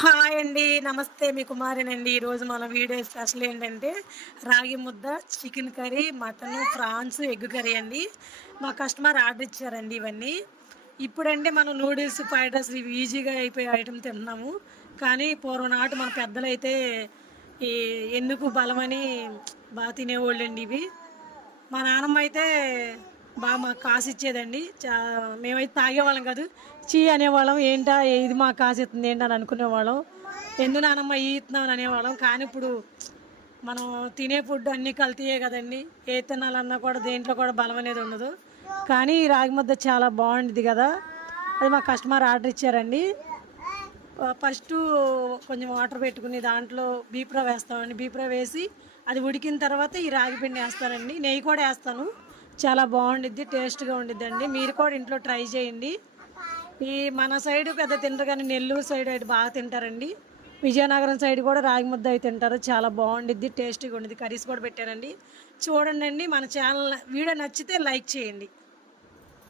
Hi అండి. నమస్తే. మీ కుమారినండి. ఈరోజు మన వీడియో స్పెషల్ ఏంటంటే, రాగి ముద్ద, chicken curry, mutton, prawns, egg curry అండి. మా కస్టమర్ ఆర్డర్ ఇచ్చారండి ఇవన్నీ. ఇప్పుడంటే మనం నూడిల్స్, ఫ్రైడ్ రైస్ ఇవి ఈజీగా అయిపోయే ఐటెమ్ తింటున్నాము. కానీ పూర్వం నాటు మన పెద్దలైతే ఈ ఎందుకు బలమని తినేవోళ్ళండి ఇవి. మా నానమ్మ అయితే మాకు కాసిచ్చేదండి. మేమైతే తాగేవాళ్ళం కాదు. చీ అనేవాళ్ళం. ఏంటా ఇది మాకు కాసిస్తుంది ఏంటని అనుకునేవాళ్ళం. ఎందుకు నానమ్మ ఇస్తున్నామని అనేవాళ్ళం. కానీ ఇప్పుడు మనం తినే ఫుడ్ అన్నీ కల్తీయే కదండి. ఏ తినాలన్నా కూడా దేంట్లో కూడా బలం అనేది ఉండదు. కానీ ఈ రాగి ముద్ద చాలా బాగుండిద్ది కదా. అది మా కస్టమర్ ఆర్డర్ ఇచ్చారండి. ఫస్టు కొంచెం వాటర్ పెట్టుకుని దాంట్లో బీప్రా వేస్తామండి. బీప్రా వేసి అది ఉడికిన తర్వాత ఈ రాగి పిండి వేస్తానండి. నెయ్యి కూడా వేస్తాను. చాలా బాగుండిద్ది, టేస్ట్గా ఉండిద్దండి. మీరు కూడా ఇంట్లో ట్రై చేయండి. ఈ మన సైడు పెద్ద తింటారు కానీ నెల్లూరు సైడ్ అయితే బాగా తింటారండి. విజయనగరం సైడ్ కూడా రాగి ముద్ద అయితే తింటారు. చాలా బాగుండిద్ది, టేస్టీగా ఉండిద్ది. కర్రీస్ కూడా పెట్టానండి. చూడండి. మన ఛానల్ వీడియో నచ్చితే లైక్ చేయండి.